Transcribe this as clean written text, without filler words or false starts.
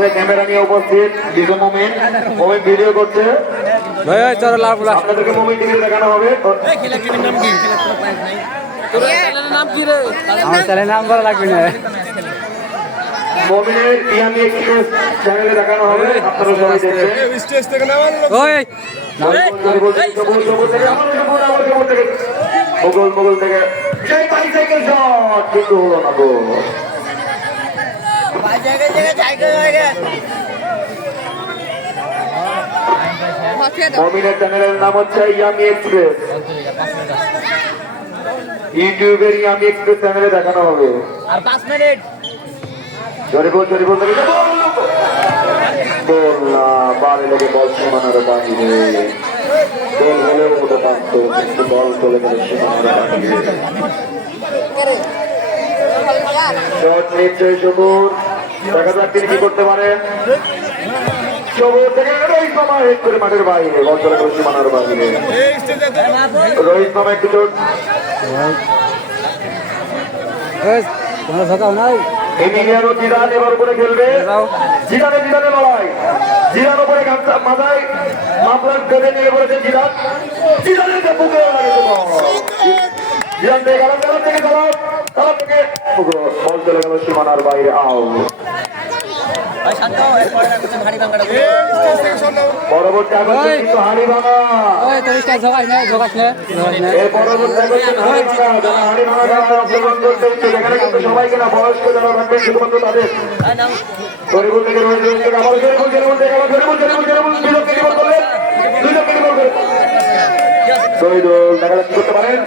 সাথে ক্যামেরা নিয়ে উপস্থিত ডিজে মোমেন্ট মোমেন্ট ভিডিও করছে আপনাদেরকে মোমেন্ট টিভি দেখানো হবে মোমেন্টের ইয়ামি এক্সপ্রেস চ্যানেলে দেখানো হবে আপনারা সবাই দেখবেন মোগল থেকে সেই বাইসাইকেল শট কিন্তু হলো না গো মমিনের চ্যানেলের নাম হচ্ছে ইয়ামি এক্সপ্রেস ইউটিউবের ইয়ামি এক্সপ্রেস চ্যানেলে দেখানো হবে আর 5 মিনিট জরিবল থেকে বল না বারে লেগে বল সীমানার বাহিরে বল হলেও ওটা পারত কিন্তু বল চলে গেল সীমানার বাহিরে শট নিচ্ছে সবুর দেখা যাক তিনি কি করতে পারেন সবুর থেকে রোহিত মামা হেড করে মাঠের বাইরে বল চলে গেল সীমানার বাহিরে রোহিত মামা একটু চোট এমিলিয়ানো জিদান এবার উপরে খেলবে জিদানে লড়াই জিদান উপরে মাথায় মাফলার বেঁধে নিয়ে পড়েছে জিদানের বুকে জিদান থেকে গেল থেকে বল চলে গেল সীমানার বাইরে পরবর্তী আকর্ষণ কিন্তু হাড়ি ভাঙা এর পরবর্তী আকর্ষণ হাড়ি ভাঙা যারা হাড়ি ভাঙা যারা অংশগ্রহণ করতে হচ্ছে যেখানে কিন্তু সবাইকে না বয়স্ক যারা থাকবে শুধুমাত্র তাদের গরিবুল থেকে আবার শহীদুল দেখা যাচ্ছে করতে পারেন